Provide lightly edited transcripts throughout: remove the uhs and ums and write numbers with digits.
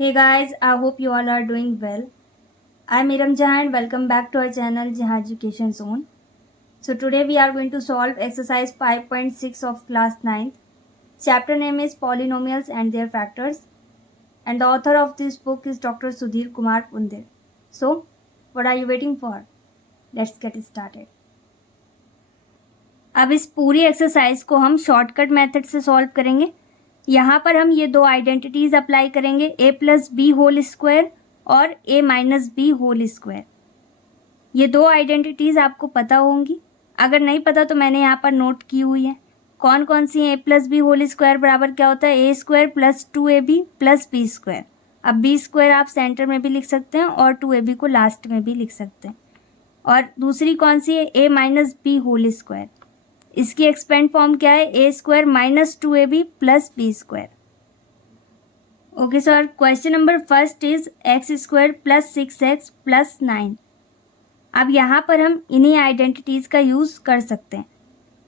Hey guys, I hope you all are doing well. I'm Iram Jahan and welcome back to our channel Jahan Education Zone. So today we are going to solve exercise 5.6 of class 9th. Chapter name is Polynomials and Their Factors and the author of this book is Dr. Sudhir Kumar Pundir. So what are you waiting for? Let's get started. अब इस पूरी exercise को हम shortcut method से solve करेंगे. यहाँ पर हम ये दो आइडेंटिटीज अप्लाई करेंगे, a plus B whole square और a minus B whole square. ये दो आइडेंटिटीज आपको पता होंगी. अगर नहीं पता तो मैंने यहाँ पर नोट की हुई है. कौन कौन सी है? a plus B whole square बराबर क्या होता है? a square plus 2ab plus B square. अब बी स्क्वायर आप सेंटर में भी लिख सकते हैं और 2ab को लास्ट में भी लिख सकते हैं. और दूसरी कौन सी है? a minus B whole square. इसकी एक्सपेंड फॉर्म क्या है? a square minus 2ab plus B square. Okay sir, question number first is X square plus 6x plus 9. अब यहाँ पर हम इन्हीं आइडेंटिटीज़ का यूज़ कर सकते हैं.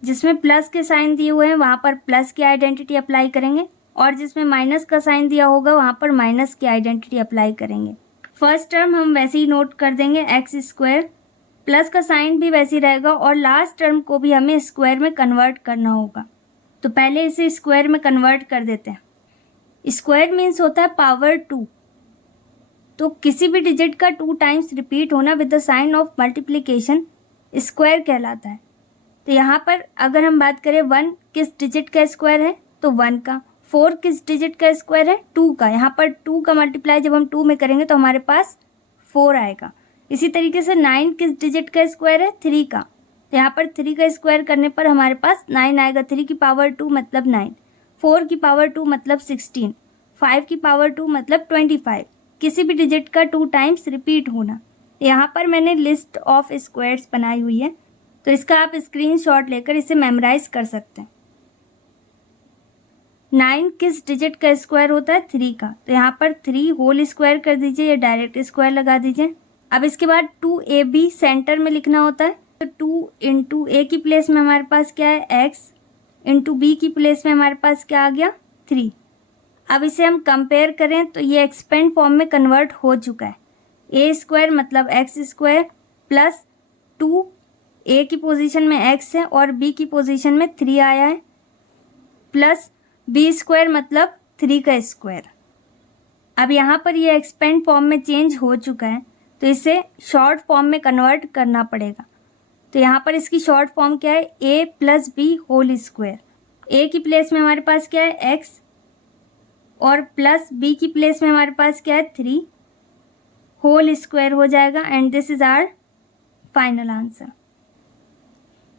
जिसमें प्लस के साइन दिए हुए हैं वहाँ पर प्लस की आइडेंटिटी अप्लाई करेंगे और जिसमें माइनस का साइन दिया होगा वहाँ पर माइनस की आइडेंटिटी अप्लाई करेंगे. फर्स्ट टर्म हम वैसे ही नोट कर देंगे, एक्स स्क्वायर, प्लस का साइन भी वैसे ही रहेगा और लास्ट टर्म को भी हमें स्क्वायर में कन्वर्ट करना होगा. तो पहले इसे स्क्वायर में कन्वर्ट कर देते हैं. स्क्वायर मीन्स होता है पावर 2. तो किसी भी डिजिट का 2 टाइम्स रिपीट होना with the sign of multiplication square कहलाता है. तो यहाँ पर अगर हम बात करें 1 किस डिजिट का स्क्वायर है तो 1 का, 4 किस डिजिट का स्क्वायर है 2 का. यहाँ पर 2 का मल्टीप्लाई जब हम 2 में करेंगे तो हमारे पास 4 आएगा. इसी तरीके से 9 किस डिजिट का स्क्वायर है? 3 का. तो यहाँ पर 3 का स्क्वायर करने पर हमारे पास 9 आएगा. 3 की पावर 2 मतलब 9, 4 की पावर 2 मतलब 16, 5 की पावर 2 मतलब 25. किसी भी डिजिट का 2 टाइम्स रिपीट होना. यहाँ पर मैंने लिस्ट ऑफ स्क्वायर्स बनाई हुई है तो इसका आप स्क्रीनशॉट लेकर इसे मेमोराइज कर सकते हैं. 9 किस डिजिट का स्क्वायर होता है? 3 का. तो यहाँ पर 3 होल स्क्वायर कर दीजिए या डायरेक्ट स्क्वायर लगा दीजिए. अब इसके बाद 2ab सेंटर में लिखना होता है. तो 2 इंटू ए की प्लेस में हमारे पास क्या है? x इंटू बी की प्लेस में हमारे पास क्या आ गया? 3. अब इसे हम कंपेयर करें तो ये एक्सपेंड फॉर्म में कन्वर्ट हो चुका है. ए स्क्वायर मतलब एक्स स्क्वायर प्लस 2, ए की पोजीशन में x है और बी की पोजीशन में 3 आया है, प्लस बी स्क्वायर मतलब 3 का स्क्वायर. अब यहाँ पर ये एक्सपेंड फॉर्म में चेंज हो चुका है तो इसे शॉर्ट फॉर्म में कन्वर्ट करना पड़ेगा. तो यहाँ पर इसकी शॉर्ट फॉर्म क्या है? a plus B whole square. A की प्लेस में हमारे पास क्या है? x और प्लस बी की प्लेस में हमारे पास क्या है? 3 होल स्क्वायर हो जाएगा and this is our final answer.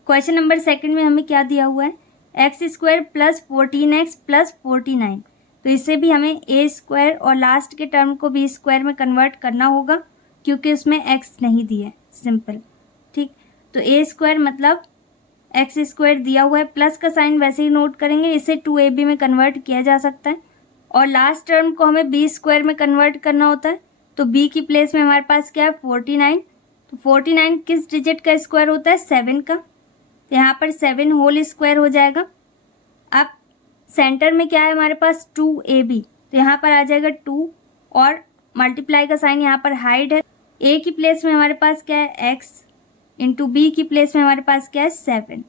Question number second में हमें क्या दिया हुआ है? X square plus 14x plus 49. तो इसे भी हमें a स्क्वायर और लास्ट के टर्म को b स्क्वायर में कन्वर्ट करना होगा क्योंकि उसमें x नहीं दिया. सिंपल, ठीक. तो a स्क्वायर मतलब x स्क्वायर दिया हुआ है, प्लस का साइन वैसे ही नोट करेंगे, इसे 2ab में कन्वर्ट किया जा सकता है और लास्ट टर्म को हमें b स्क्वायर में कन्वर्ट करना होता है. तो b की प्लेस में हमारे पास क्या है? 49. तो 49 किस डिजिट का स्क्वायर होता है? 7 का. तो यहाँ पर 7 होल स्क्वायर हो जाएगा. अब सेंटर में क्या है हमारे पास? 2ab. तो यहाँ पर आ जाएगा 2 और मल्टीप्लाई का साइन यहाँ पर हाइड है. a की प्लेस में हमारे पास क्या है? x इंटू बी की प्लेस में हमारे पास क्या है? 7.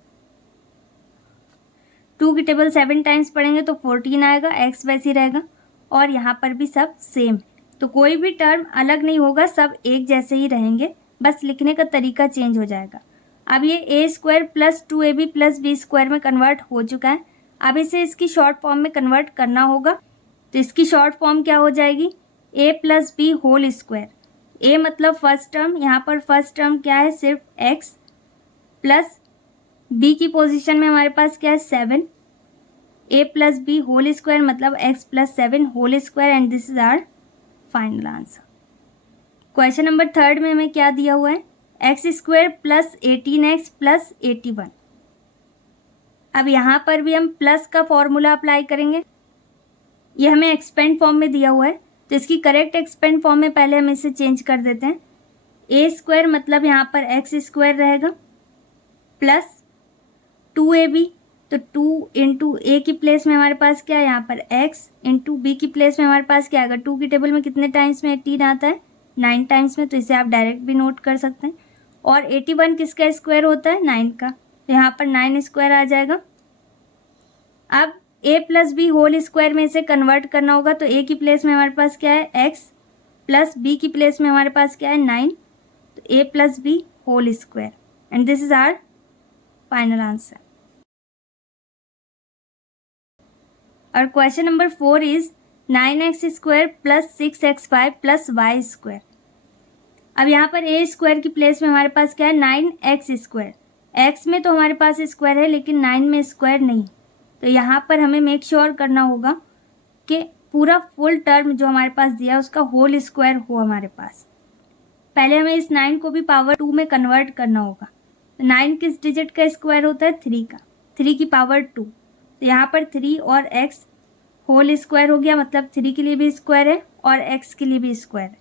2 की टेबल 7 टाइम्स पढ़ेंगे तो 14 आएगा, x वैसे ही रहेगा और यहाँ पर भी सब सेम. तो कोई भी टर्म अलग नहीं होगा, सब एक जैसे ही रहेंगे, बस लिखने का तरीका चेंज हो जाएगा. अब ये a square plus 2ab plus B square में कन्वर्ट हो चुका है. अब इसे इसकी शॉर्ट फॉर्म में कन्वर्ट करना होगा. तो इसकी शॉर्ट फॉर्म क्या हो जाएगी? a plus B whole square. a मतलब फर्स्ट टर्म, यहाँ पर फर्स्ट टर्म क्या है? सिर्फ x प्लस b की पोजीशन में हमारे पास क्या है? 7. a plus B whole square मतलब x plus 7 whole square and this is our final answer. Question number third में हमें क्या दिया हुआ है? X square plus 18x plus 81. अब यहाँ पर भी हम प्लस का फॉर्मूला अप्लाई करेंगे. ये हमें एक्सपेंड फॉर्म में दिया हुआ है तो इसकी करेक्ट एक्सपेंड फॉर्म में पहले हम इसे चेंज कर देते हैं. ए स्क्वायर मतलब यहाँ पर एक्स स्क्वायर रहेगा प्लस 2ab तो 2 इंटू ए की प्लेस में हमारे पास क्या है यहाँ पर x, इंटू बी की प्लेस में हमारे पास क्या आएगा, 2 की टेबल में कितने टाइम्स में 18 आता है, 9 टाइम्स में, तो इसे आप डायरेक्ट भी नोट कर सकते हैं। और 81 किसका स्क्वायर होता है, 9 का, तो यहाँ पर 9 स्क्वायर आ जाएगा। अब a plus B whole square में इसे कन्वर्ट करना होगा, तो a की प्लेस में हमारे पास क्या है x, प्लस b की प्लेस में हमारे पास क्या है 9, तो a plus B whole square, and this is our final answer. और question number 4 is 9x square plus 6x5 plus Y square. अब यहाँ पर a स्क्वायर की प्लेस में हमारे पास क्या है 9x स्क्वायर, x में तो हमारे पास स्क्वायर है लेकिन 9 में स्क्वायर नहीं, तो यहाँ पर हमें मेक श्योर करना होगा कि पूरा फुल टर्म जो हमारे पास दिया है उसका होल स्क्वायर हो हमारे पास। पहले हमें इस 9 को भी पावर 2 में कन्वर्ट करना होगा। तो 9 किस डिजिट का स्क्वायर होता है, 3 का, 3 की पावर 2, तो यहाँ पर 3 और x होल स्क्वायर हो गया, मतलब 3 के लिए भी स्क्वायर है और x के लिए भी स्क्वायर है।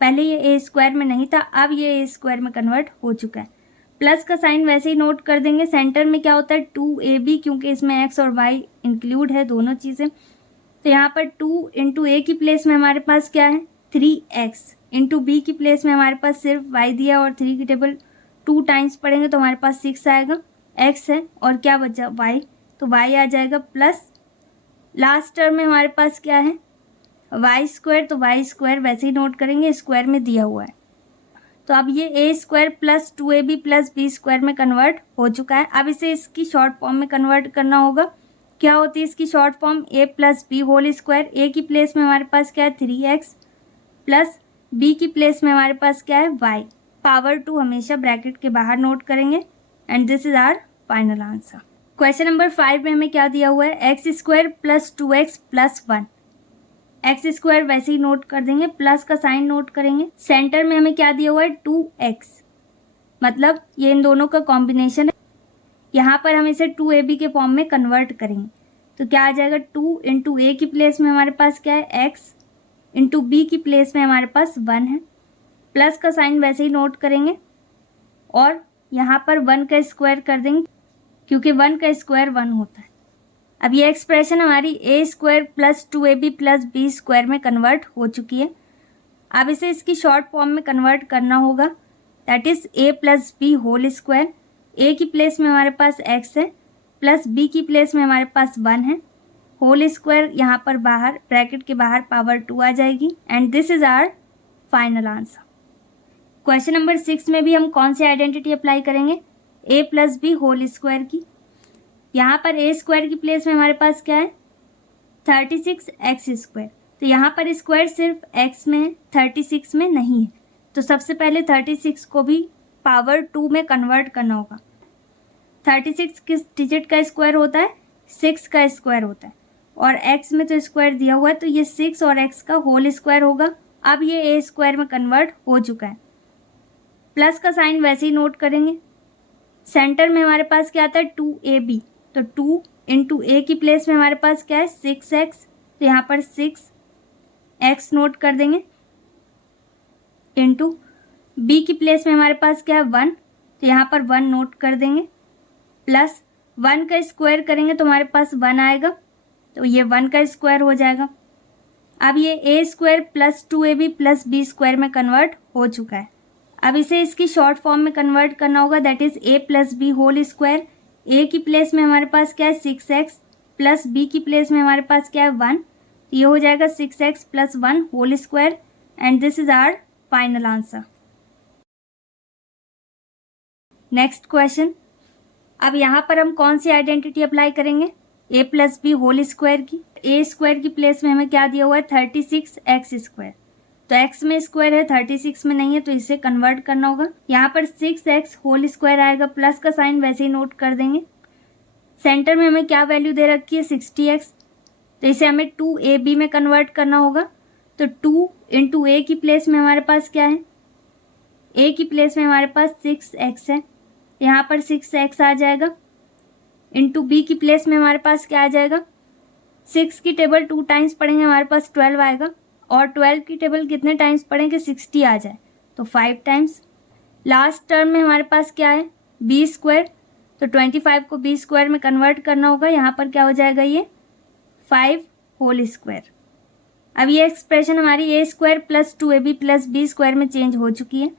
पहले ये a स्क्वायर में नहीं था, अब ये a स्क्वायर में कन्वर्ट हो चुका है। प्लस का साइन वैसे ही नोट कर देंगे। सेंटर में क्या होता है 2ab, क्योंकि इसमें x और y इंक्लूड है दोनों चीज़ें, तो यहाँ पर 2 इंटू ए की प्लेस में हमारे पास क्या है 3x, इंटू बी की प्लेस में हमारे पास सिर्फ y दिया और 3 की टेबल 2 टाइम्स पढ़ेंगे तो हमारे पास 6 आएगा, x है और क्या बचा y, तो y आ जाएगा, प्लस लास्ट टर्म में हमारे पास क्या है वाई स्क्वायर, तो वाई स्क्वायर वैसे ही नोट करेंगे, स्क्वायर में दिया हुआ है। तो अब ये A square plus 2ab plus B square में कन्वर्ट हो चुका है। अब इसे इसकी शॉर्ट फॉर्म में कन्वर्ट करना होगा। क्या होती है इसकी short form, A plus B whole square. A की प्लेस में हमारे पास क्या है 3x, प्लस बी की प्लेस में हमारे पास क्या है y, पावर 2 हमेशा ब्रैकेट के बाहर नोट करेंगे, and this is our final answer. Question number 5 में हमें क्या दिया हुआ है, x square plus 2x plus 1। X square वैसे ही नोट कर देंगे, प्लस का साइन नोट करेंगे। सेंटर में हमें क्या दिया हुआ है 2x, मतलब ये इन दोनों का कॉम्बिनेशन है। यहाँ पर हम इसे 2ab के फॉर्म में कन्वर्ट करेंगे, तो क्या आ जाएगा 2 इंटू ए की प्लेस में हमारे पास क्या है x, इंटू बी की प्लेस में हमारे पास 1 है। प्लस का साइन वैसे ही नोट करेंगे और यहाँ पर 1 का स्क्वायर कर देंगे, क्योंकि 1 का स्क्वायर 1 होता है। अब ये एक्सप्रेशन हमारी A square plus 2ab plus B square में कन्वर्ट हो चुकी है। अब इसे इसकी शॉर्ट फॉर्म में कन्वर्ट करना होगा, that is a plus B whole square. A की प्लेस में हमारे पास x है, प्लस बी की प्लेस में हमारे पास 1 है, होल स्क्वायर यहाँ पर बाहर ब्रैकेट के बाहर पावर 2 आ जाएगी, and this is our final answer. Question number 6 में भी हम कौन सी आइडेंटिटी अप्लाई करेंगे, a plus B whole square की। यहाँ पर a स्क्वायर की प्लेस में हमारे पास क्या है 36x स्क्वायर, तो यहाँ पर स्क्वायर सिर्फ x में है, 36 में नहीं है, तो सबसे पहले 36 को भी पावर 2 में कन्वर्ट करना होगा। 36 किस डिजिट का स्क्वायर होता है, 6 का स्क्वायर होता है, और x में तो स्क्वायर दिया हुआ है, तो ये 6 और x का होल स्क्वायर होगा। अब ये a स्क्वायर में कन्वर्ट हो चुका है। प्लस का साइन वैसे ही नोट करेंगे। सेंटर में हमारे पास क्या आता है 2ab, तो 2 इंटू ए की प्लेस में हमारे पास क्या है 6x, तो यहाँ पर 6x नोट कर देंगे, इंटू बी की प्लेस में हमारे पास क्या है 1, तो यहाँ पर 1 नोट कर देंगे, प्लस 1 का स्क्वायर करेंगे तो हमारे पास 1 आएगा, तो ये 1 का स्क्वायर हो जाएगा। अब ये A square plus 2ab plus B square में कन्वर्ट हो चुका है। अब इसे इसकी शॉर्ट फॉर्म में कन्वर्ट करना होगा, that is a plus B whole square. A की प्लेस में हमारे पास क्या है 6x, प्लस बी की प्लेस में हमारे पास क्या है 1, ये हो जाएगा 6x plus 1 whole square, and this is our final answer. Next question, अब यहाँ पर हम कौन सी आइडेंटिटी अप्लाई करेंगे, a plus B whole square की। a स्क्वायर की प्लेस में हमें क्या दिया हुआ है 36x स्क्वायर, तो x में स्क्वायर है 36 में नहीं है, तो इसे कन्वर्ट करना होगा। यहाँ पर 6x होल स्क्वायर आएगा, प्लस का साइन वैसे ही नोट कर देंगे। सेंटर में हमें क्या वैल्यू दे रखी है 60x, तो इसे हमें 2ab में कन्वर्ट करना होगा। तो 2 इंटू ए की प्लेस में हमारे पास क्या है, a की प्लेस में हमारे पास 6x है, यहाँ पर 6x आ जाएगा, इंटू बी की प्लेस में हमारे पास क्या आ जाएगा, 6 की टेबल 2 टाइम्स पढ़ेंगे हमारे पास 12 आएगा, और 12 की टेबल कितने टाइम्स पढ़ेंगे 60 आ जाए, तो 5 टाइम्स। लास्ट टर्म में हमारे पास क्या है बी स्क्वायर, तो 25 को बी स्क्वायर में कन्वर्ट करना होगा। यहाँ पर क्या हो जाएगा, ये 5 होल स्क्वायर। अब ये एक्सप्रेशन हमारी A square plus 2ab plus B square में चेंज हो चुकी है।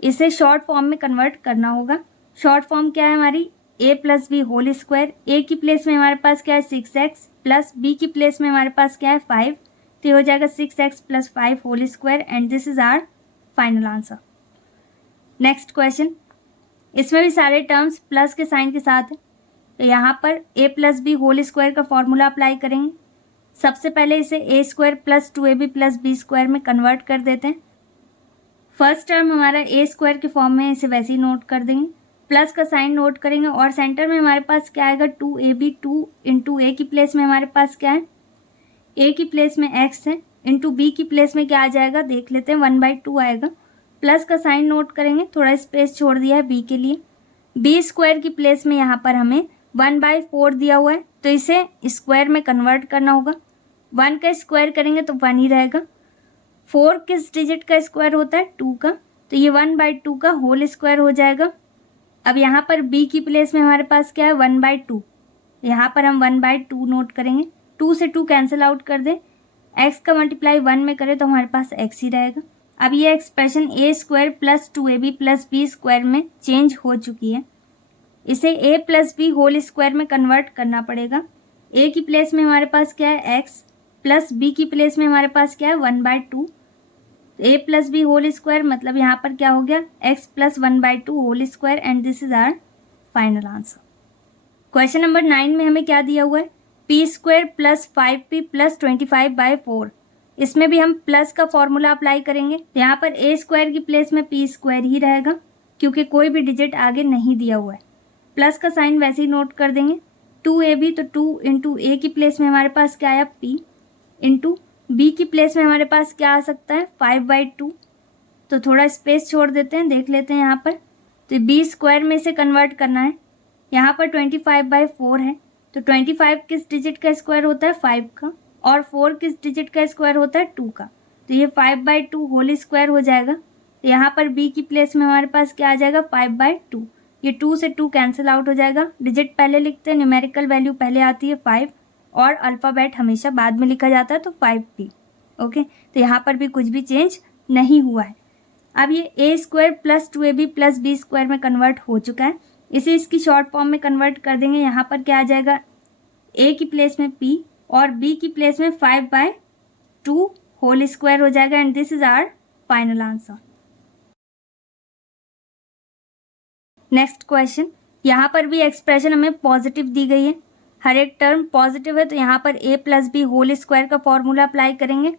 इसे शॉर्ट फॉर्म में कन्वर्ट करना होगा। शॉर्ट फॉर्म क्या है हमारी, a plus B whole square. A की प्लेस में हमारे पास क्या है 6x प्लस बी की प्लेस में हमारे पास क्या है 5, तो ये हो जाएगा 6x plus 5 whole square and this is our final answer. Next question, इसमें भी सारे टर्म्स प्लस के साइन के साथ है। तो यहाँ पर a plus B whole square का फॉर्मूला अप्लाई करेंगे। सबसे पहले इसे a square plus 2ab plus B square में कन्वर्ट कर देते हैं। फर्स्ट टर्म हमारा ए स्क्वायर के फॉर्म में, इसे वैसे ही नोट कर देंगे। प्लस का साइन नोट करेंगे और सेंटर में हमारे पास क्या आएगा 2ab, 2 इंटू ए की प्लेस में हमारे पास क्या है, ए की प्लेस में x है, इंटू बी की प्लेस में क्या आ जाएगा देख लेते हैं, 1/2 आएगा। प्लस का साइन नोट करेंगे, थोड़ा स्पेस छोड़ दिया है बी के लिए। बी स्क्वायर की प्लेस में यहाँ पर हमें 1/4 दिया हुआ है, तो इसे स्क्वायर में कन्वर्ट करना होगा। 1 का स्क्वायर करेंगे तो 1 ही रहेगा। 4 किस डिजिट का स्क्वायर होता है, 2 का, तो ये 1/2 का होल स्क्वायर हो जाएगा। अब यहाँ पर b की प्लेस में हमारे पास क्या है 1/2, यहाँ पर हम 1/2 नोट करेंगे। 2 से 2 कैंसिल आउट कर दें, x का मल्टीप्लाई 1 में करें तो हमारे पास x ही रहेगा। अब ये expression a square plus 2ab plus B square में चेंज हो चुकी है। इसे a plus B whole square में कन्वर्ट करना पड़ेगा। a की प्लेस में हमारे पास क्या है x प्लस b की प्लेस में हमारे पास क्या है 1/2, a plus B whole square मतलब यहाँ पर क्या हो गया x plus 1/2 whole square and this is our final answer. Question number 9 में हमें क्या दिया हुआ है, p square plus 5p plus 25/4। इसमें भी हम प्लस का फॉर्मूला अप्लाई करेंगे। यहाँ पर a स्क्वायर की प्लेस में p स्क्वायर ही रहेगा क्योंकि कोई भी डिजिट आगे नहीं दिया हुआ है। प्लस का साइन वैसे ही नोट कर देंगे। 2ab, तो 2 इंटू ए की प्लेस में हमारे पास क्या आया p, इंटू बी की प्लेस में हमारे पास क्या आ सकता है 5/2, तो थोड़ा स्पेस छोड़ देते हैं, देख लेते हैं यहाँ पर। तो बी स्क्वायर में से कन्वर्ट करना है। यहाँ पर 25/4 है, तो 25 किस डिजिट का स्क्वायर होता है 5 का, और 4 किस डिजिट का स्क्वायर होता है 2 का, तो ये 5/2 होल स्क्वायर हो जाएगा। तो यहाँ पर बी की प्लेस में हमारे पास क्या आ जाएगा 5/2, ये 2 से 2 कैंसिल आउट हो जाएगा। डिजिट पहले लिखते हैं, न्यूमेरिकल वैल्यू पहले आती है 5 और अल्फ़ाबेट हमेशा बाद में लिखा जाता है, तो 5p। ओके, तो यहाँ पर भी कुछ भी चेंज नहीं हुआ है। अब ये a square plus 2ab plus B square में कन्वर्ट हो चुका है। इसे इसकी शॉर्ट फॉर्म में कन्वर्ट कर देंगे। यहाँ पर क्या आ जाएगा, a की प्लेस में p और b की प्लेस में 5/2 होल स्क्वायर हो जाएगा and this is our final answer. Next question, यहाँ पर भी एक्सप्रेशन हमें पॉजिटिव दी गई है। हर एक टर्म पॉजिटिव है, तो यहाँ पर a plus B whole square का फॉर्मूला अप्लाई करेंगे।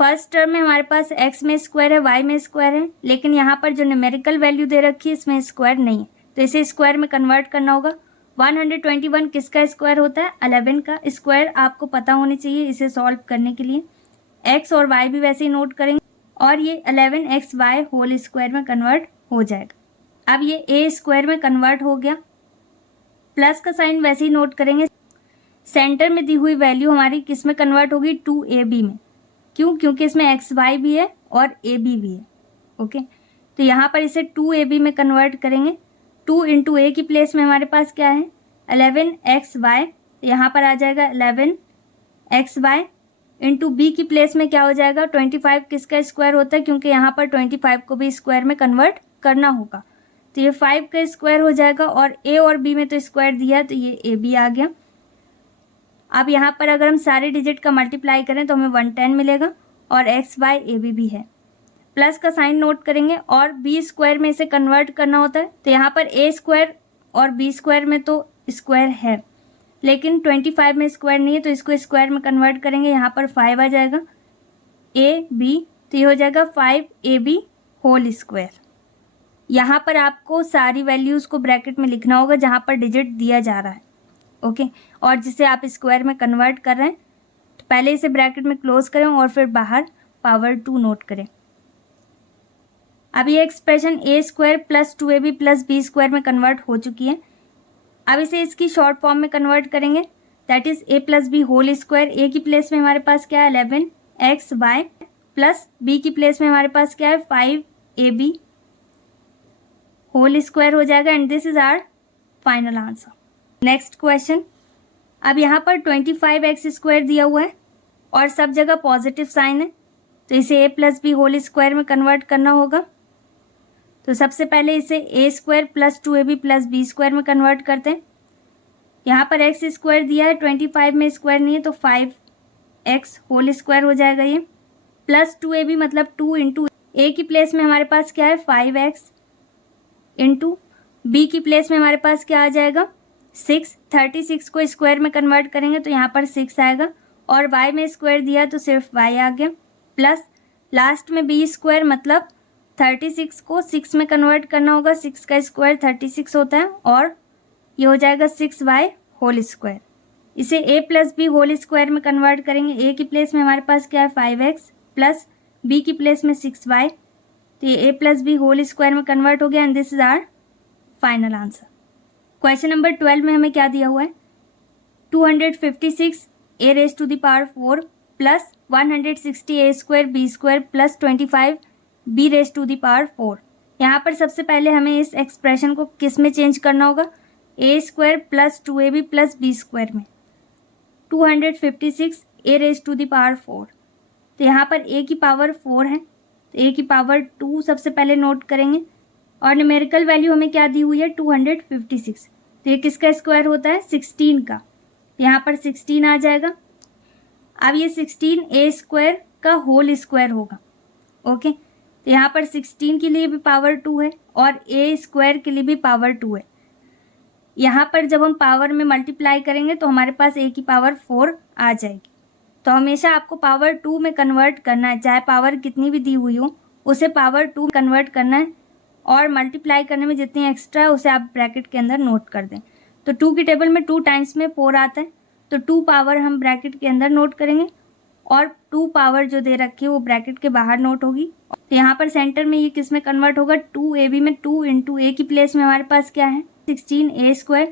फर्स्ट टर्म में हमारे पास x में स्क्वायर है, y में स्क्वायर है, लेकिन यहाँ पर जो न्यूमेरिकल वैल्यू दे रखी है इसमें स्क्वायर नहीं है, तो इसे स्क्वायर में कन्वर्ट करना होगा। 121 किसका स्क्वायर होता है 11 का। स्क्वायर आपको पता होनी चाहिए इसे सॉल्व करने के लिए। x और y भी वैसे ही नोट करेंगे और ये 11xy होल स्क्वायर में कन्वर्ट हो जाएगा। अब ये a स्क्वायर में कन्वर्ट हो गया। प्लस का साइन वैसे ही नोट करेंगे। सेंटर में दी हुई वैल्यू हमारी किस में कन्वर्ट होगी 2ab में। क्यों, क्योंकि इसमें xy भी है और ab भी है। ओके, तो यहाँ पर इसे 2ab में कन्वर्ट करेंगे। 2 इंटू ए की प्लेस में हमारे पास क्या है 11xy, यहाँ पर आ जाएगा 11xy इंटू बी की प्लेस में क्या हो जाएगा 25 किसका स्क्वायर होता है, क्योंकि यहाँ पर 25 को भी स्क्वायर में कन्वर्ट करना होगा, तो ये 5 का स्क्वायर हो जाएगा और a और b में तो स्क्वायर दिया है तो ये ab आ गया। अब यहाँ पर अगर हम सारे डिजिट का मल्टीप्लाई करें तो हमें 110 मिलेगा और xy ab भी है। प्लस का साइन नोट करेंगे और b स्क्वायर में इसे कन्वर्ट करना होता है, तो यहाँ पर a स्क्वायर और b स्क्वायर में तो स्क्वायर है लेकिन 25 में स्क्वायर नहीं है, तो इसको स्क्वायर में कन्वर्ट करेंगे। यहाँ पर 5 आ जाएगा ab, तो ये हो जाएगा 5ab होल स्क्वायर। यहाँ पर आपको सारी वैल्यूज़ को ब्रैकेट में लिखना होगा जहाँ पर डिजिट दिया जा रहा है। ओके, और जिसे आप स्क्वायर में कन्वर्ट कर रहे हैं तो पहले इसे ब्रैकेट में क्लोज करें और फिर बाहर पावर 2 नोट करें। अब ये expression a square plus 2ab plus B square में कन्वर्ट हो चुकी है। अब इसे इसकी शॉर्ट फॉर्म में कन्वर्ट करेंगे, that is a plus B whole square. a की प्लेस में हमारे पास क्या है 11xy प्लस b की प्लेस में हमारे पास क्या है 5ab होल स्क्वायर हो जाएगा and this is our final answer. Next question, अब यहाँ पर 25x² दिया हुआ है और सब जगह पॉजिटिव साइन है, तो इसे a+b होल स्क्वायर में कन्वर्ट करना होगा। तो सबसे पहले इसे a² + 2ab+b² में कन्वर्ट करते हैं। यहाँ पर x² दिया है, 25 में स्क्वायर नहीं है तो 5x होल स्क्वायर हो जाएगा ये, प्लस 2ab मतलब 2 इंटू a की प्लेस में हमारे पास क्या है 5x, इंटू b की प्लेस में हमारे पास क्या आ जाएगा 6। 36 को स्क्वायर में कन्वर्ट करेंगे तो यहाँ पर 6 आएगा, और y में स्क्वायर दिया तो सिर्फ y आ गया, प्लस लास्ट में b² मतलब 36 को 6 में कन्वर्ट करना होगा, 6 का स्क्वायर 36 होता है, और ये हो जाएगा 6y होल स्क्वायर। इसे a+b होल स्क्वायर में कन्वर्ट करेंगे, a की प्लेस में हमारे पास क्या है 5x प्लस b की प्लेस में 6y, तो ये a+b होल स्क्वायर में कन्वर्ट हो गया and this is our final answer. Question number 12 में हमें क्या दिया हुआ है 256 a⁴ plus 160 a² b² plus 25 b⁴। यहाँ पर सबसे पहले हमें इस एक्सप्रेशन को किस में चेंज करना होगा a² plus 2ab plus b² में। 256 a⁴, तो यहाँ पर a की पावर 4 है, तो a की पावर 2 सबसे पहले नोट करेंगे, और न्यूमेरिकल वैल्यू हमें क्या दी हुई है 256, तो ये किसका स्क्वायर होता है 16 का, तो यहाँ पर 16 आ जाएगा। अब ये 16 a² का होल स्क्वायर होगा, ओके, तो यहाँ पर 16 के लिए भी पावर 2 है और a² के लिए भी पावर 2 है। यहाँ पर जब हम पावर में मल्टीप्लाई करेंगे तो हमारे पास a की पावर 4 आ जाएगी। तो हमेशा आपको पावर 2 में कन्वर्ट करना है, चाहे पावर कितनी भी दी हुई हो उसे पावर 2 में कन्वर्ट करना है, और मल्टीप्लाई करने में जितनी एक्स्ट्रा है उसे आप ब्रैकेट के अंदर नोट कर दें। तो 2 की टेबल में 2 टाइम्स में 4 आता है, तो 2 पावर हम ब्रैकेट के अंदर नोट करेंगे, और 2 पावर जो दे रखी है वो ब्रैकेट के बाहर नोट होगी। तो यहाँ पर सेंटर में ये किस में कन्वर्ट होगा 2ab में 2 इंटू a की प्लेस में हमारे पास क्या है 16a²,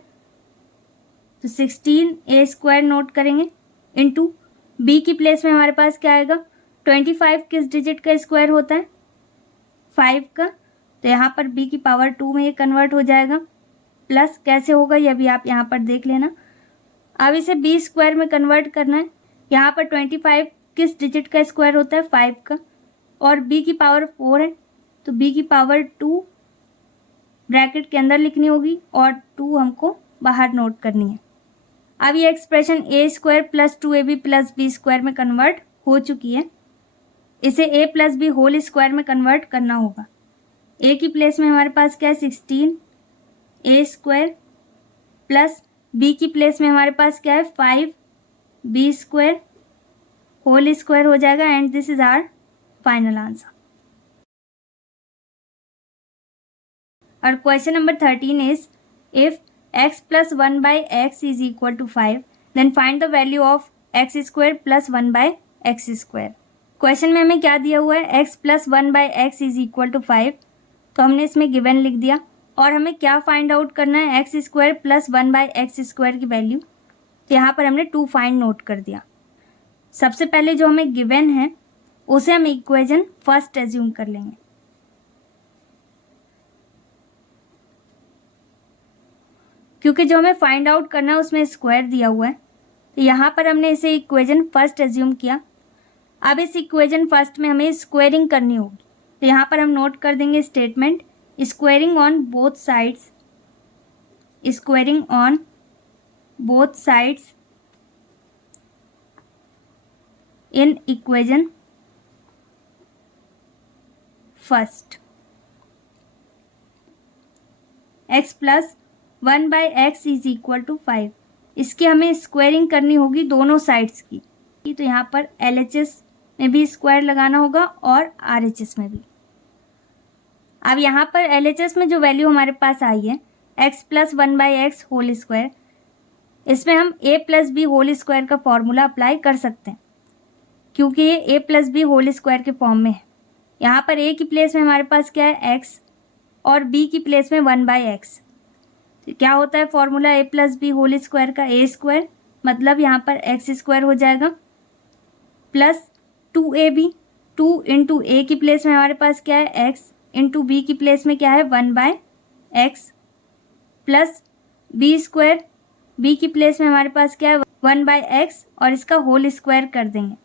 तो 16a² नोट करेंगे, इंटू b की प्लेस में हमारे पास क्या आएगा 25 किस डिजिट का स्क्वायर होता है 5 का, तो यहाँ पर b की पावर 2 में ये कन्वर्ट हो जाएगा, प्लस कैसे होगा ये भी आप यहाँ पर देख लेना। अब इसे b² में कन्वर्ट करना है, यहाँ पर 25 किस डिजिट का स्क्वायर होता है 5 का, और b की पावर 4 है, तो b की पावर 2 ब्रैकेट के अंदर लिखनी होगी और 2 हमको बाहर नोट करनी है। अब ये expression a² plus 2ab plus b² में कन्वर्ट हो चुकी है, इसे a+b होल स्क्वायर में कन्वर्ट करना होगा। a की प्लेस में हमारे पास क्या है 16 a² प्लस b की प्लेस में हमारे पास क्या है 5 b² होल स्क्वायर हो जाएगा and this is our final answer. और question number 13 is if x plus 1 by x is equal to 5 then find the value of x² plus 1 by x²। Question में हमें क्या दिया हुआ है x plus 1 by x is equal to 5, तो हमने इसमें गिवन लिख दिया, और हमें क्या फाइंड आउट करना है x² plus 1 by x² की वैल्यू, तो यहाँ पर हमने 2 फाइंड नोट कर दिया। सबसे पहले जो हमें गिवन है उसे हम इक्वेशन फर्स्ट एज्यूम कर लेंगे, क्योंकि जो हमें फाइंड आउट करना है उसमें स्क्वायर दिया हुआ है, तो यहाँ पर हमने इसे इक्वेशन फर्स्ट एज्यूम किया। अब इस इक्वेशन फर्स्ट में हमें स्क्वायरिंग करनी होगी, तो यहाँ पर हम नोट कर देंगे statement squaring on both sides, squaring on both sides in equation first. x plus 1 by x is equal to 5, इसकी हमें स्क्वायरिंग करनी होगी दोनों साइड्स की, तो यहाँ पर LHS में भी स्क्वायर लगाना होगा और RHS में भी। अब यहाँ पर LHS में जो वैल्यू हमारे पास आई है x plus 1 by x whole square, इसमें हम a+b होल स्क्वायर का फॉर्मूला अप्लाई कर सकते हैं, क्योंकि ये a+b होल स्क्वायर के फॉर्म में है। यहाँ पर a की प्लेस में हमारे पास क्या है x और b की प्लेस में 1 by x, क्या होता है फॉर्मूला a+b होल स्क्वायर का a² मतलब यहाँ पर x² हो जाएगा, प्लस 2ab, 2 इंटू a की प्लेस में हमारे पास क्या है x, इंटू b की प्लेस में क्या है 1 by x plus B square, b की प्लेस में हमारे पास क्या है 1/x और इसका होल स्क्वायर कर देंगे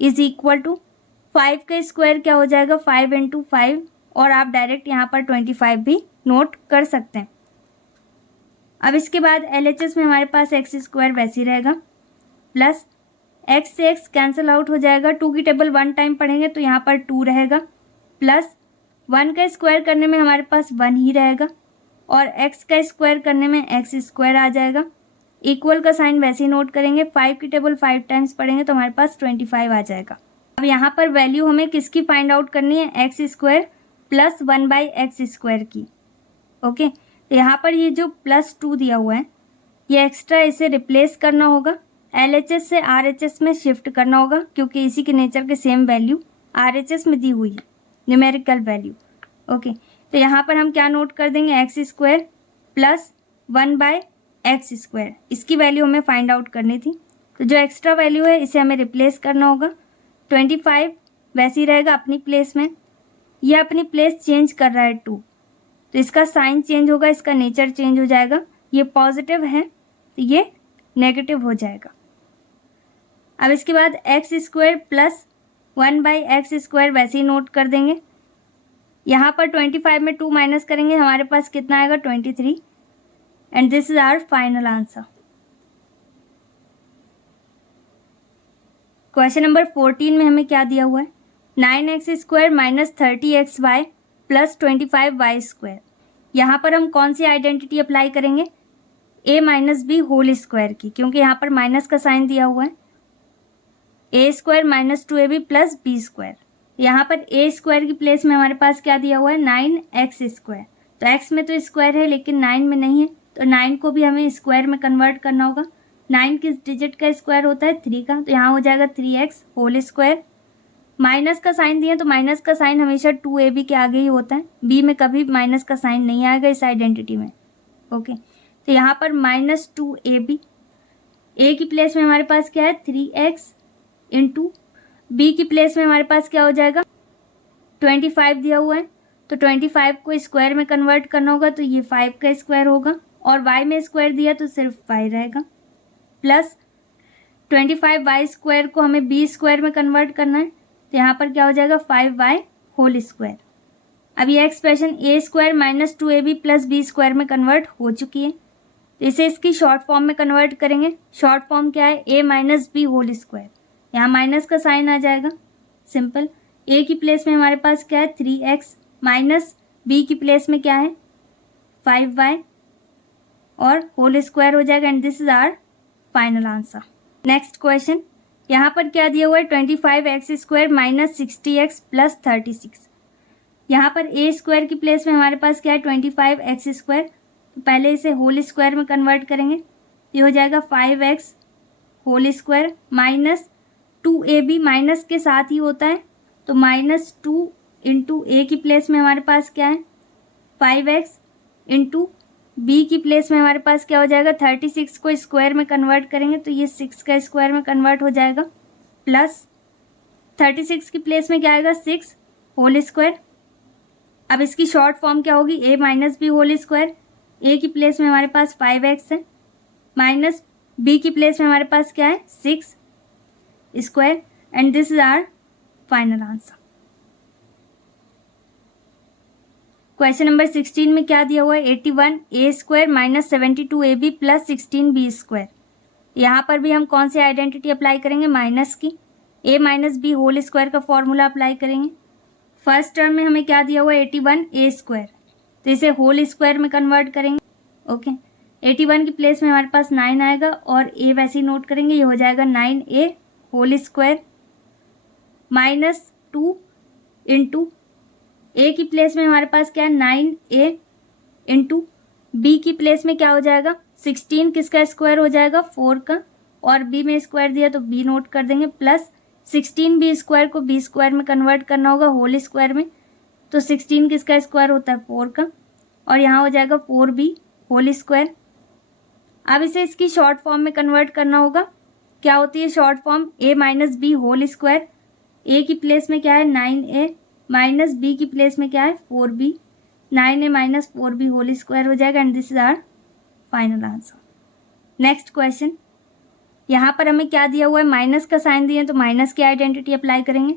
इज इक्वल टू 5 का स्क्वायर क्या हो जाएगा 5 × 5 और आप डायरेक्ट यहाँ पर 25 भी नोट कर सकते हैं। अब इसके बाद LHS में हमारे पास एक्स स्क्वायर वैसे ही रहेगा प्लस एक्स से एक्स कैंसिल आउट हो जाएगा, 2 की टेबल 1 टाइम पढ़ेंगे तो यहाँ पर 2 रहेगा प्लस 1 का स्क्वायर करने में हमारे पास 1 ही रहेगा और x का स्क्वायर करने में x स्क्वायर आ जाएगा। इक्वल का साइन वैसे ही नोट करेंगे, 5 की टेबल 5 टाइम्स पढ़ेंगे तो हमारे पास 25 आ जाएगा। अब यहाँ पर वैल्यू हमें किसकी फाइंड आउट करनी है x square plus 1/x square की। ओके, तो यहाँ पर ये जो +2 दिया हुआ है ये एक्स्ट्रा इसे रिप्लेस करना होगा, LHS से RHS में शिफ्ट करना होगा क्योंकit इसी के नेचर के सेम वैल्यू RHS में दी हुई है न्यूमेरिकल वैल्यू। ओके, तो यहाँ पर हम क्या नोट कर देंगे x square plus 1/x square, इसकी वैल्यू हमें फाइंड आउट करनी थी। तो जो एक्स्ट्रा वैल्यू है इसे हमें रिप्लेस करना होगा, 25 वैसे ही रहेगा अपनी प्लेस में, ये अपनी प्लेस चेंज कर रहा है 2 तो इसका साइन चेंज होगा, इसका नेचर चेंज हो जाएगा, ये पॉजिटिव है तो ये नेगेटिव हो जाएगा। अब इसके बाद x square plus 1/x square वैसे ही नोट कर देंगे। यहाँ पर 25 में 2 माइनस करेंगे हमारे पास कितना आएगा 23 and this is our final answer. Question number 14 में हमें क्या दिया हुआ है 9x square minus 30xy plus 25y square. यहाँ पर हम कौन सी आइडेंटिटी अप्लाई करेंगे a minus B whole square की, क्योंकि यहाँ पर माइनस का साइन दिया हुआ है। a square minus 2ab plus B square, यहाँ पर a स्क्वायर की प्लेस में हमारे पास क्या दिया हुआ है 9x स्क्वायर, तो x में तो स्क्वायर है लेकिन 9 में नहीं है तो 9 को भी हमें स्क्वायर में कन्वर्ट करना होगा। 9 किस डिजिट का स्क्वायर होता है 3 का, तो यहाँ हो जाएगा 3x होल स्क्वायर। माइनस का साइन दिया तो माइनस का साइन हमेशा 2ab के आगे ही होता है, b में कभी माइनस का साइन नहीं आएगा इस आइडेंटिटी में। ओके, तो यहाँ पर -2ab, a की प्लेस में हमारे पास क्या है 3x इंटू b की प्लेस में हमारे पास क्या हो जाएगा 25 दिया हुआ है तो 25 को स्क्वायर में कन्वर्ट करना होगा तो ये 5 का स्क्वायर होगा और y में स्क्वायर दिया तो सिर्फ y रहेगा प्लस 25y स्क्वायर को हमें b स्क्वायर में कन्वर्ट करना है तो यहाँ पर क्या हो जाएगा 5y होल स्क्वायर। अब ये expression a square minus 2ab plus b square में कन्वर्ट हो चुकी है तो इसे इसकी शॉर्ट फॉर्म में कन्वर्ट करेंगे। शॉर्ट फॉर्म क्या है a minus B whole square, यहाँ माइनस का साइन आ जाएगा सिंपल। a की प्लेस में हमारे पास क्या है 3x माइनस b की प्लेस में क्या है 5y और होल स्क्वायर हो जाएगा and this is our final answer. Next question, यहाँ पर क्या दिया हुआ है 25x square minus 60x plus 36। यहाँ पर a स्क्वायर की प्लेस में हमारे पास क्या है 25x स्क्वायर, तो पहले इसे होल स्क्वायर में कन्वर्ट करेंगे, ये हो जाएगा 5x whole square minus 2ab, minus के साथ ही होता है तो -2 इंटू a की प्लेस में हमारे पास क्या है 5x इंटू b की प्लेस में हमारे पास क्या हो जाएगा 36 को स्क्वायर में कन्वर्ट करेंगे तो ये 6 का स्क्वायर में कन्वर्ट हो जाएगा प्लस 36 की प्लेस में क्या आएगा 6 होल स्क्वायर। अब इसकी शॉर्ट फॉर्म क्या होगी a minus B whole square, a की प्लेस में हमारे पास 5x है माइनस b की प्लेस में हमारे पास क्या है 6 square and this is our final answer. Question number 16 में क्या दिया हुआ है 81a square minus 72ab plus 16b square. यहाँ पर भी हम कौन सी आइडेंटिटी अप्लाई करेंगे माइनस की, a minus B whole square का फॉर्मूला अप्लाई करेंगे। फर्स्ट टर्म में हमें क्या दिया हुआ है 81a स्क्वायर, तो इसे होल स्क्वायर में कन्वर्ट करेंगे। ओके, 81 की प्लेस में हमारे पास 9 आएगा और a वैसे ही नोट करेंगे, ये हो जाएगा 9a whole square minus 2 into a की प्लेस में हमारे पास क्या है 9a इंटू b की प्लेस में क्या हो जाएगा 16 किसका स्क्वायर हो जाएगा 4 का और b में स्क्वायर दिया तो b नोट कर देंगे प्लस 16b स्क्वायर को b स्क्वायर में कन्वर्ट करना होगा होल स्क्वायर में, तो 16 किसका स्क्वायर होता है 4 का और यहाँ हो जाएगा 4b होल स्क्वायर। अब इसे इसकी शॉर्ट फॉर्म में कन्वर्ट करना होगा, क्या होती है short form a minus B whole square, a की प्लेस में क्या है 9a माइनस b की प्लेस में क्या है 4b 9a minus 4b whole square हो जाएगा and this is our final answer. Next question, यहाँ पर हमें क्या दिया हुआ है, माइनस का साइन दिए तो माइनस की आइडेंटिटी अप्लाई करेंगे।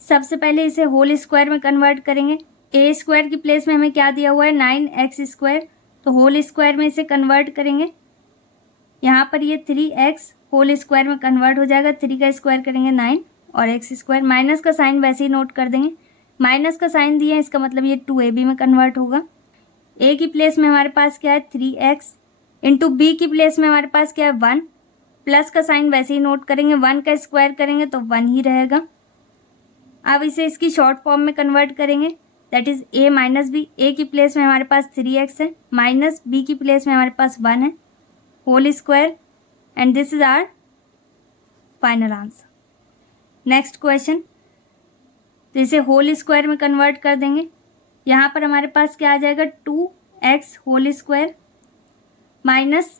सबसे पहले इसे होल स्क्वायर में कन्वर्ट करेंगे। ए स्क्वायर की प्लेस में हमें क्या दिया हुआ है 9x², तो होल स्क्वायर में इसे कन्वर्ट करेंगे। यहाँ पर ये 3x होल स्क्वायर में कन्वर्ट हो जाएगा, 3 का स्क्वायर करेंगे 9 और x²। माइनस का साइन वैसे ही नोट कर देंगे, माइनस का साइन दिया है इसका मतलब ये 2ab में कन्वर्ट होगा। a की प्लेस में हमारे पास क्या है 3x, इंटू b की प्लेस में हमारे पास क्या है 1, प्लस का साइन वैसे ही नोट करेंगे, 1 का स्क्वायर करेंगे तो 1 ही रहेगा। अब इसे इसकी शॉर्ट फॉर्म में कन्वर्ट करेंगे, that is a minus B. A की प्लेस में हमारे पास 3x है, माइनस b की प्लेस में हमारे पास 1 है, whole square and this is our final answer. Next question, तो इसे होल स्क्वायर में कन्वर्ट कर देंगे। यहाँ पर हमारे पास क्या आ जाएगा 2x होल स्क्वायर माइनस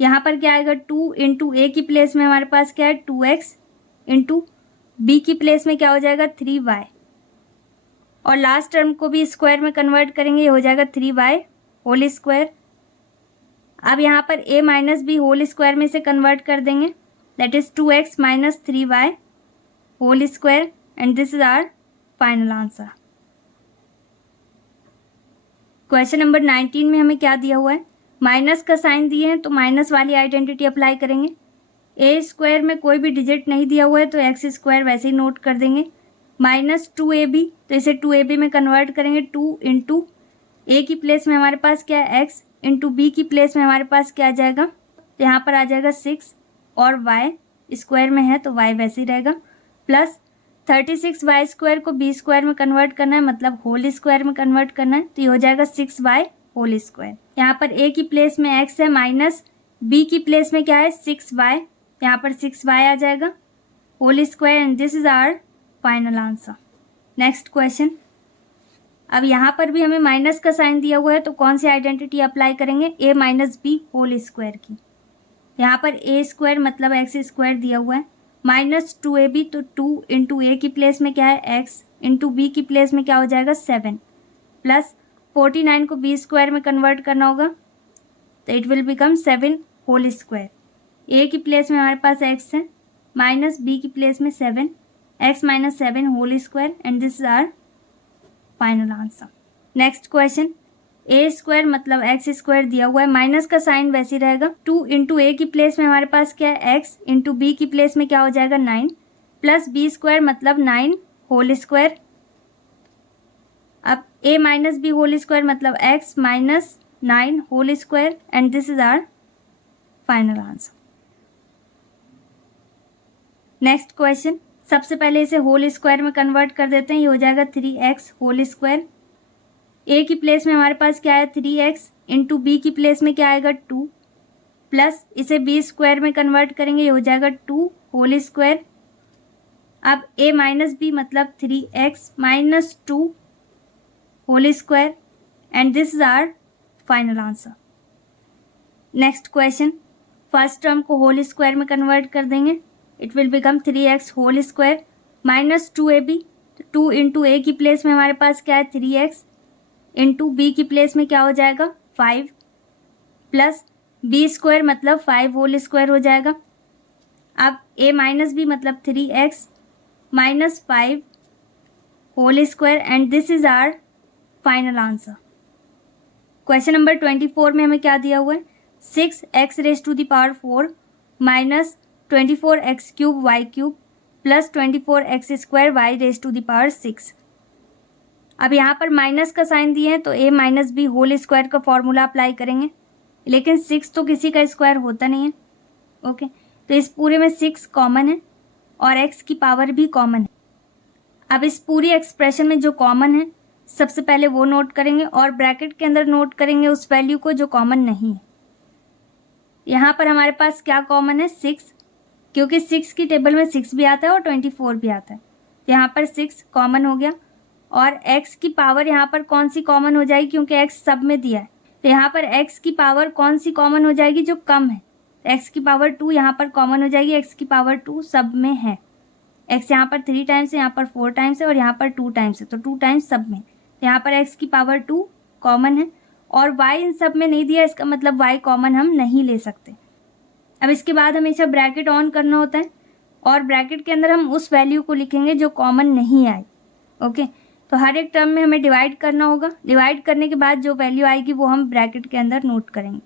यहाँ पर क्या आएगा 2 इंटू ए की प्लेस में हमारे पास क्या है 2x इंटू बी की प्लेस में क्या हो जाएगा 3y, और लास्ट टर्म को भी स्क्वायर में कन्वर्ट करेंगे, ये हो जाएगा 3y होल स्क्वायर। अब यहाँ पर a minus B whole square में से कन्वर्ट कर देंगे, that is 2x minus 3y whole square and this is our final answer. Question number 19 में हमें क्या दिया हुआ है, माइनस का साइन दिए हैं तो माइनस वाली आइडेंटिटी अप्लाई करेंगे। ए स्क्वायर में कोई भी डिजिट नहीं दिया हुआ है तो x² वैसे ही नोट कर देंगे। माइनस 2ab, तो इसे 2ab में कन्वर्ट करेंगे, 2 इंटू ए की प्लेस में हमारे पास क्या है x, इंटू बी की प्लेस में हमारे पास क्या आ जाएगा, तो यहाँ पर आ जाएगा 6 और y स्क्वायर में है तो y वैसे ही रहेगा, प्लस 36y² को b² में कन्वर्ट करना है, मतलब होल स्क्वायर में कन्वर्ट करना है, तो ये हो जाएगा 6y होल स्क्वायर। यहाँ पर a की प्लेस में x है, माइनस b की प्लेस में क्या है 6y, यहाँ पर 6y आ जाएगा whole square and this is our final answer. Next question, अब यहाँ पर भी हमें माइनस का साइन दिया हुआ है तो कौन सी आइडेंटिटी अप्लाई करेंगे, a minus B whole square की। यहाँ पर a² मतलब x² दिया हुआ है, माइनस 2ab, तो 2 इंटू ए की प्लेस में क्या है x, इंटू बी की प्लेस में क्या हो जाएगा 7, प्लस 49 को b² में कन्वर्ट करना होगा तो it will become 7 whole square. A की प्लेस में हमारे पास x है, माइनस बी की प्लेस में 7, x minus 7 whole square and this is our final answer. Next question, a² मतलब x² दिया हुआ है, माइनस का साइन वैसे ही रहेगा, 2 इंटू ए की प्लेस में हमारे पास क्या है x, इंटू बी की प्लेस में क्या हो जाएगा 9, प्लस b² मतलब 9 होल स्क्वायर। अब a minus B whole square मतलब x minus 9 whole square and this is our final answer. Next question, सबसे पहले इसे होल स्क्वायर में कन्वर्ट कर देते हैं, ये हो जाएगा 3x होल स्क्वायर। ए की प्लेस में हमारे पास क्या है 3x, इंटू बी की प्लेस में क्या आएगा 2, प्लस इसे b² में कन्वर्ट करेंगे, ये हो जाएगा 2 होल स्क्वायर। अब a माइनस बी मतलब 3x minus 2 whole square and this is our final answer. Next question, first term को होल स्क्वायर में कन्वर्ट कर देंगे, it will become 3x whole square minus 2ab, 2 into A की place में हमारे पास क्या है 3x, इंटू बी की प्लेस में क्या हो जाएगा 5, प्लस b² मतलब 5 होल स्क्वायर हो जाएगा। अब a माइनस बी मतलब 3x minus 5 whole square and this is our final answer. Question number 24 में हमें क्या दिया हुआ है, 6x⁴ minus 24x³ y³ plus 24x² y⁻6। अब यहाँ पर माइनस का साइन दिए हैं तो a minus B whole square का फॉर्मूला अप्लाई करेंगे, लेकिन 6 तो किसी का स्क्वायर होता नहीं है, ओके तो इस पूरे में 6 कॉमन है और x की पावर भी कॉमन है। अब इस पूरी एक्सप्रेशन में जो कॉमन है सबसे पहले वो नोट करेंगे और ब्रैकेट के अंदर नोट करेंगे उस वैल्यू को जो कॉमन नहीं है। यहाँ पर हमारे पास क्या कॉमन है 6, क्योंकि 6 की टेबल में 6 भी आता है और 24 भी आता है, तो यहाँ पर 6 कॉमन हो गया। और x की पावर यहाँ पर कौन सी कॉमन हो जाएगी, क्योंकि x सब में दिया है, तो यहाँ पर x की पावर कौन सी कॉमन हो जाएगी जो कम है, x की पावर 2 यहाँ पर कॉमन हो जाएगी, x की पावर 2 सब में है, x यहाँ पर 3 टाइम्स है, यहाँ पर 4 टाइम्स है और यहाँ पर 2 टाइम्स है, तो 2 टाइम्स सब में, यहाँ पर x की पावर 2 कॉमन है और y इन सब में नहीं दिया, इसका मतलब y कॉमन हम नहीं ले सकते। अब इसके बाद हमेशा ब्रैकेट ऑन करना होता है और ब्रैकेट के अंदर हम उस वैल्यू को लिखेंगे जो कॉमन नहीं आई। ओके, तो हर एक टर्म में हमें डिवाइड करना होगा। डिवाइड करने के बाद जो वैल्यू आएगी वो हम ब्रैकेट के अंदर नोट करेंगे।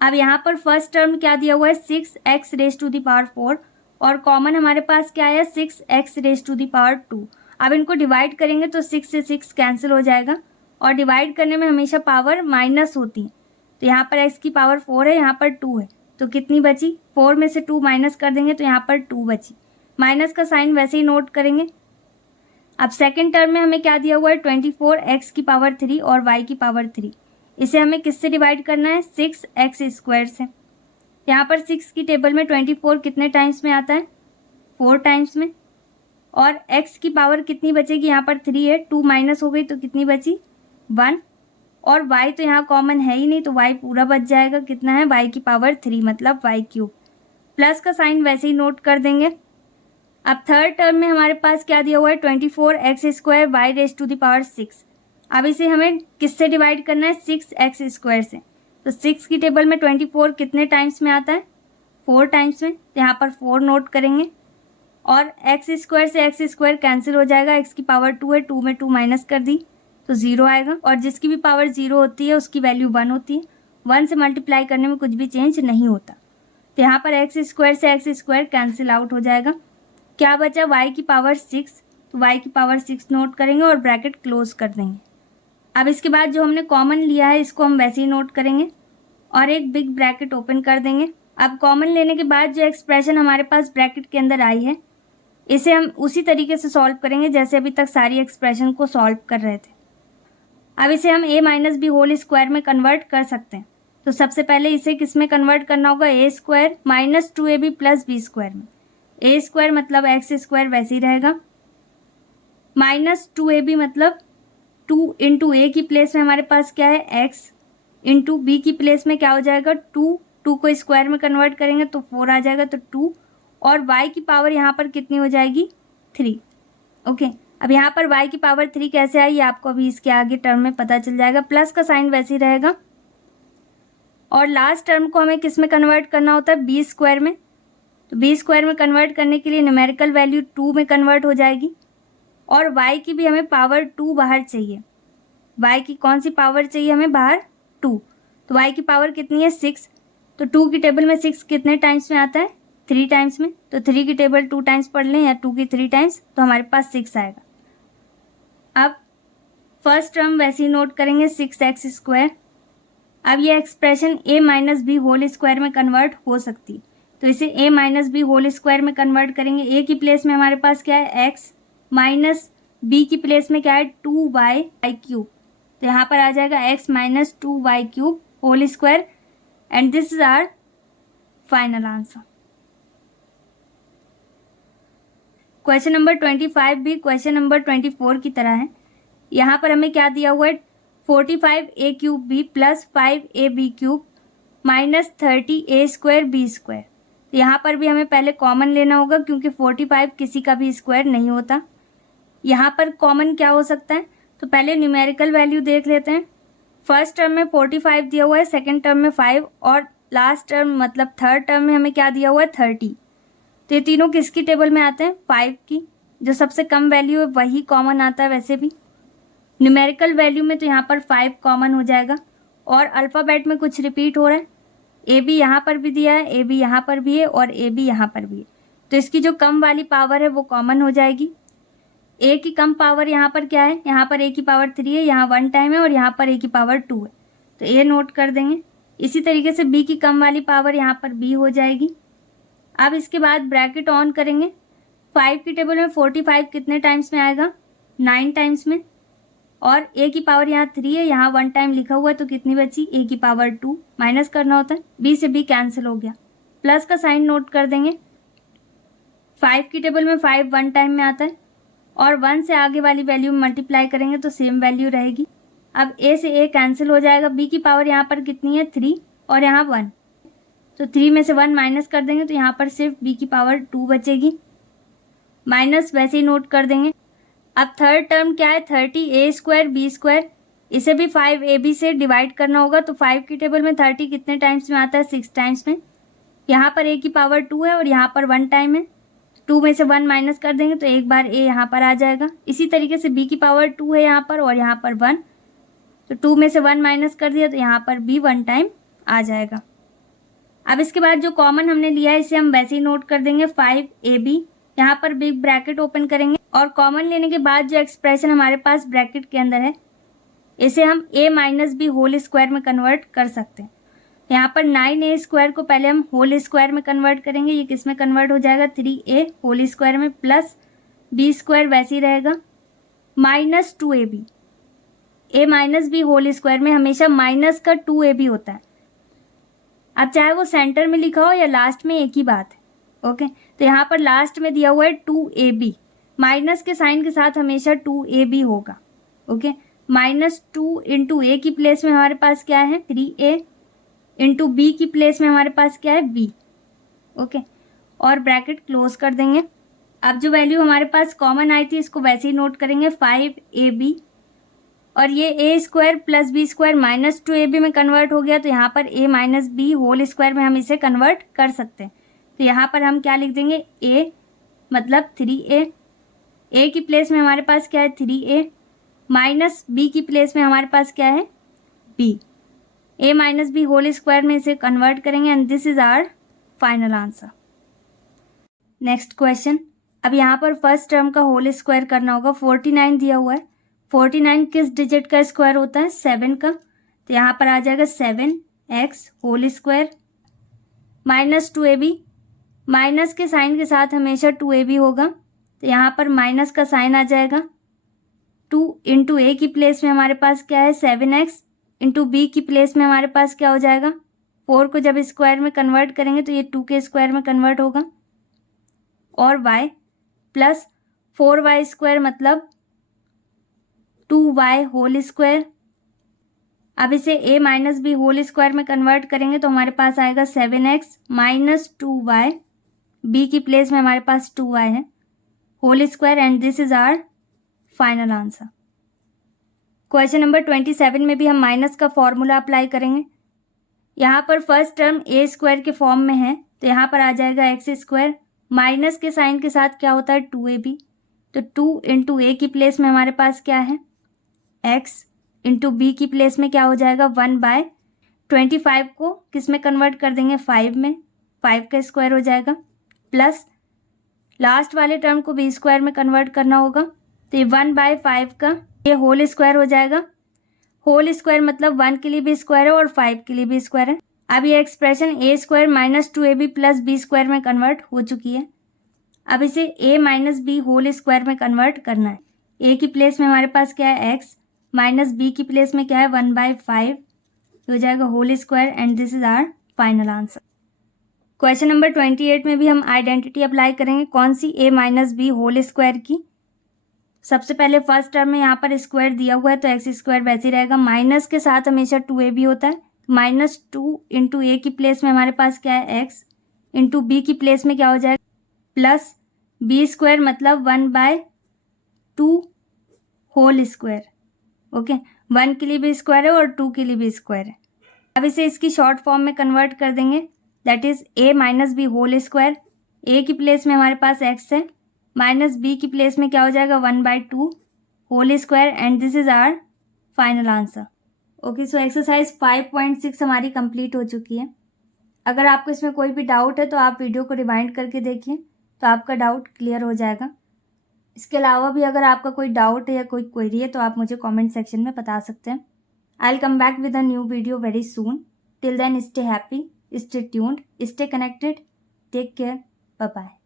अब यहाँ पर फर्स्ट टर्म क्या दिया हुआ है 6x raise to the power 4 और कॉमन हमारे पास क्या है 6x raise to the power 2। अब इनको डिवाइड करेंगे तो 6 से 6 कैंसिल हो जाएगा और डिवाइड करने में हमेशा पावर माइनस होती है। तो यहाँ पर x की पावर 4 है, यहाँ पर 2 है, तो कितनी बची, 4 में से 2 माइनस कर देंगे तो यहाँ पर 2 बची। माइनस का साइन वैसे ही नोट करेंगे। अब सेकेंड टर्म में हमें क्या दिया हुआ है 24x की पावर 3 और y की पावर 3। इसे हमें किससे डिवाइड करना है 6x स्क्वायर से। यहाँ पर 6 की टेबल में 24 कितने टाइम्स में आता है 4 टाइम्स में, और x की पावर कितनी बचेगी, यहाँ पर 3 है, 2 माइनस हो गई तो कितनी बची 1, और y तो यहाँ कॉमन है ही नहीं तो y पूरा बच जाएगा, कितना है y की पावर 3 मतलब y क्यूब। प्लस का साइन वैसे ही नोट कर देंगे। अब थर्ड टर्म में हमारे पास क्या दिया हुआ है 24x square y raise to the power 6। अब इसे हमें किससे डिवाइड करना है 6x स्क्वायर से। तो 6 की टेबल में 24 कितने टाइम्स में आता है 4 टाइम्स में, तो यहाँ पर 4 नोट करेंगे और x स्क्वायर से x स्क्वायर कैंसिल हो जाएगा, x की पावर 2 है, 2 में 2 माइनस कर दी तो 0 आएगा, और जिसकी भी पावर 0 होती है उसकी वैल्यू 1 होती है। 1 से मल्टीप्लाई करने में कुछ भी चेंज नहीं होता, तो यहाँ पर x स्क्वायर से x स्क्वायर कैंसिल आउट हो जाएगा। क्या बचा y की पावर 6, तो y की पावर 6 नोट करेंगे और ब्रैकेट क्लोज कर देंगे। अब इसके बाद जो हमने कॉमन लिया है इसको हम वैसे ही नोट करेंगे और एक बिग ब्रैकेट ओपन कर देंगे। अब कॉमन लेने के बाद जो एक्सप्रेशन हमारे पास ब्रैकेट के अंदर आई है इसे हम उसी तरीके से सॉल्व करेंगे जैसे अभी तक सारी एक्सप्रेशन को सॉल्व कर रहे थे। अब इसे हम a minus B whole square में कन्वर्ट कर सकते हैं। तो सबसे पहले इसे किस में कन्वर्ट करना होगा a square minus 2ab plus B square में। a स्क्वायर मतलब x स्क्वायर वैसे ही रहेगा, माइनस 2ab मतलब 2 इंटू ए की प्लेस में हमारे पास क्या है x, इंटू बी की प्लेस में क्या हो जाएगा 2, 2 को स्क्वायर में कन्वर्ट करेंगे तो 4 आ जाएगा तो 2, और y की पावर यहाँ पर कितनी हो जाएगी 3। ओके, अब यहाँ पर y की पावर 3 कैसे आई ये आपको अभी इसके आगे टर्म में पता चल जाएगा। प्लस का साइन वैसे ही रहेगा और लास्ट टर्म को हमें किस में कन्वर्ट करना होता है बी स्क्वायर में। तो बी स्क्वायर में कन्वर्ट करने के लिए न्यूमेरिकल वैल्यू 2 में कन्वर्ट हो जाएगी और y की भी हमें पावर 2 बाहर चाहिए। y की कौन सी पावर चाहिए हमें बाहर 2, तो y की पावर कितनी है 6, तो 2 की टेबल में 6 कितने टाइम्स में आता है 3 टाइम्स में, तो 3 की टेबल 2 टाइम्स पढ़ लें या 2 की 3 टाइम्स तो हमारे पास 6 आएगा। अब फर्स्ट टर्म वैसे ही नोट करेंगे 6x स्क्वायर। अब ये expression a minus B whole square में कन्वर्ट हो सकती है, तो इसे a minus B whole square में कन्वर्ट करेंगे। a की प्लेस में हमारे पास क्या है x, माइनस b की प्लेस में क्या है 2y क्यूब, तो यहाँ पर आ जाएगा x minus 2y cube whole square, and this is our final answer. Question number 25 भी क्वेश्चन नंबर 24 की तरह है। यहाँ पर हमें क्या दिया हुआ है 45a cube b plus 5ab cube minus 30a square b square. यहाँ पर भी हमें पहले कॉमन लेना होगा क्योंकि 45 किसी का भी स्क्वायर नहीं होता। यहाँ पर कॉमन क्या हो सकता है, तो पहले न्यूमेरिकल वैल्यू देख लेते हैं। फर्स्ट टर्म में 45 दिया हुआ है, सेकेंड टर्म में 5 और लास्ट टर्म मतलब थर्ड टर्म में हमें क्या दिया हुआ है 30। तो ये तीनों किसकी टेबल में आते हैं 5 की, जो सबसे कम वैल्यू है वही कॉमन आता है। वैसे भी न्यूमेरिकल वैल्यू में तो यहाँ पर 5 कॉमन हो जाएगा, और अल्फ़ाबेट में कुछ रिपीट हो रहा है, ए बी यहाँ पर भी दिया है, ए बी यहाँ पर भी है और ए बी यहाँ पर भी है, तो इसकी जो कम वाली पावर है वो कॉमन हो जाएगी। ए की कम पावर यहाँ पर क्या है, यहाँ पर ए की पावर 3 है, यहाँ 1 टाइम है और यहाँ पर ए की पावर 2 है, तो ए नोट कर देंगे। इसी तरीके से बी की कम वाली पावर यहाँ पर बी हो जाएगी। अब इसके बाद ब्रैकेट ऑन करेंगे। 5 की टेबल में 45 कितने टाइम्स में आएगा 9 टाइम्स में, और ए की पावर यहाँ 3 है, यहाँ 1 टाइम लिखा हुआ है तो कितनी बची ए की पावर 2, माइनस करना होता है, बी से बी कैंसिल हो गया। प्लस का साइन नोट कर देंगे। 5 की टेबल में 5 1 टाइम में आता है और 1 से आगे वाली वैल्यू में मल्टीप्लाई करेंगे तो सेम वैल्यू रहेगी। अब ए से ए कैंसिल हो जाएगा, बी की पावर यहाँ पर कितनी है 3 और यहाँ 1, तो 3 में से 1 माइनस कर देंगे तो यहाँ पर सिर्फ बी की पावर 2 बचेगी, माइनस वैसे ही नोट कर देंगे। अब थर्ड टर्म क्या है, 30a² b², इसे भी 5ab से डिवाइड करना होगा। तो 5 की टेबल में 30 कितने टाइम्स में आता है, 6 टाइम्स में। यहाँ पर a की पावर 2 है और यहाँ पर 1 टाइम है, 2 में से 1 माइनस कर देंगे तो एक बार a यहाँ पर आ जाएगा। इसी तरीके से b की पावर 2 है यहाँ पर और यहाँ पर 1, तो 2 में से 1 माइनस कर दिया तो यहाँ पर b 1 टाइम आ जाएगा। अब इसके बाद जो कॉमन हमने लिया है इसे हम वैसे ही नोट कर देंगे, 5ab, यहाँ पर बिग ब्रैकेट ओपन करेंगे और कॉमन लेने के बाद जो एक्सप्रेशन हमारे पास ब्रैकेट के अंदर है इसे हम a-b² में कन्वर्ट कर सकते हैं। यहाँ पर 9a² को पहले हम होल स्क्वायर में कन्वर्ट करेंगे, ये किस में कन्वर्ट हो जाएगा, 3a होल स्क्वायर में, प्लस b² वैसे ही रहेगा, minus 2ab। a-b whole square में हमेशा माइनस का 2ab होता है। अब चाहे वो सेंटर में लिखा हो या लास्ट में, एक ही बात है। ओके, तो यहाँ पर लास्ट में दिया हुआ है 2ab, माइनस के साइन के साथ हमेशा 2ab होगा। ओके, -2 इंटू a की प्लेस में हमारे पास क्या है, 3a, इंटू b की प्लेस में हमारे पास क्या है, b। ओके, और ब्रैकेट क्लोज कर देंगे। अब जो वैल्यू हमारे पास कॉमन आई थी इसको वैसे ही नोट करेंगे, 5ab, और ये a² plus b² minus 2ab में कन्वर्ट हो गया, तो यहाँ पर a-b होल स्क्वायर में हम इसे कन्वर्ट कर सकते हैं। तो यहाँ पर हम क्या लिख देंगे, a मतलब 3a, a की प्लेस में हमारे पास क्या है, 3a, माइनस b की प्लेस में हमारे पास क्या है, b। a-b होल स्क्वायर में इसे कन्वर्ट करेंगे and this is our final answer. Next question, अब यहाँ पर फर्स्ट टर्म का होल स्क्वायर करना होगा। 49 दिया हुआ है, 49 किस डिजिट का स्क्वायर होता है, 7 का, तो यहाँ पर आ जाएगा 7x whole square, minus 2ab, minus के साइन के साथ हमेशा 2ab होगा, तो यहाँ पर माइनस का साइन आ जाएगा। 2 इंटू a की प्लेस में हमारे पास क्या है, 7x, इंटू b की प्लेस में हमारे पास क्या हो जाएगा, 4 को जब स्क्वायर में कन्वर्ट करेंगे तो ये 2 के स्क्वायर में कन्वर्ट होगा, और y प्लस 4y² मतलब 2y होल स्क्वायर। अब इसे a-b होल स्क्वायर में कन्वर्ट करेंगे तो हमारे पास आएगा 7x माइनस 2y, b की प्लेस में हमारे पास 2y है, whole square, and this is our final answer. Question number 27 में भी हम माइनस का फॉर्मूला अप्लाई करेंगे। यहाँ पर फर्स्ट टर्म a² के फॉर्म में है, तो यहाँ पर आ जाएगा x², माइनस के साइन के साथ क्या होता है, 2ab, तो 2 इंटू a की प्लेस में हमारे पास क्या है, x, इंटू b की प्लेस में क्या हो जाएगा, 1/25 को किस में कन्वर्ट कर देंगे, 5 में, 5 का स्क्वायर हो जाएगा, प्लस लास्ट वाले टर्म को b² में कन्वर्ट करना होगा, तो ये 1/5 का ये होल स्क्वायर हो जाएगा। होल स्क्वायर मतलब 1 के लिए भी स्क्वायर है और 5 के लिए भी स्क्वायर है। अब ये expression a² minus 2ab plus b² में कन्वर्ट हो चुकी है। अब इसे a-b होल स्क्वायर में कन्वर्ट करना है। a की प्लेस में हमारे पास क्या है, x, माइनस b की प्लेस में क्या है, 1/5 हो जाएगा whole square, and this is our final answer. Question number 28 में भी हम आइडेंटिटी अप्लाई करेंगे। कौन सी, a-b होल स्क्वायर की। सबसे पहले फर्स्ट टर्म में यहाँ पर स्क्वायर दिया हुआ है तो x² वैसे ही रहेगा, माइनस के साथ हमेशा 2ab होता है, -2 इंटू a की प्लेस में हमारे पास क्या है, x, इंटू b की प्लेस में क्या हो जाएगा, प्लस b² मतलब 1/2 होल स्क्वायर। ओके, 1 के लिए भी स्क्वायर है और 2 के लिए भी स्क्वायर है। अब इसे इसकी शॉर्ट फॉर्म में कन्वर्ट कर देंगे, that is a-b whole square. a की प्लेस में हमारे पास x है, माइनस b की प्लेस में क्या हो जाएगा, 1/2 whole square, and this is our final answer. Okay, so exercise 5.6 हमारी कंप्लीट हो चुकी है। अगर आपको इसमें कोई भी डाउट है तो आप वीडियो को रिवाइंड करके देखिए, तो आपका डाउट क्लियर हो जाएगा। इसके अलावा भी अगर आपका कोई डाउट है या कोई क्वेरी है तो आप मुझे कमेंट सेक्शन में बता सकते हैं। I will come back with a new video very soon. Till then stay happy, stay tuned, stay connected, take care, bye bye.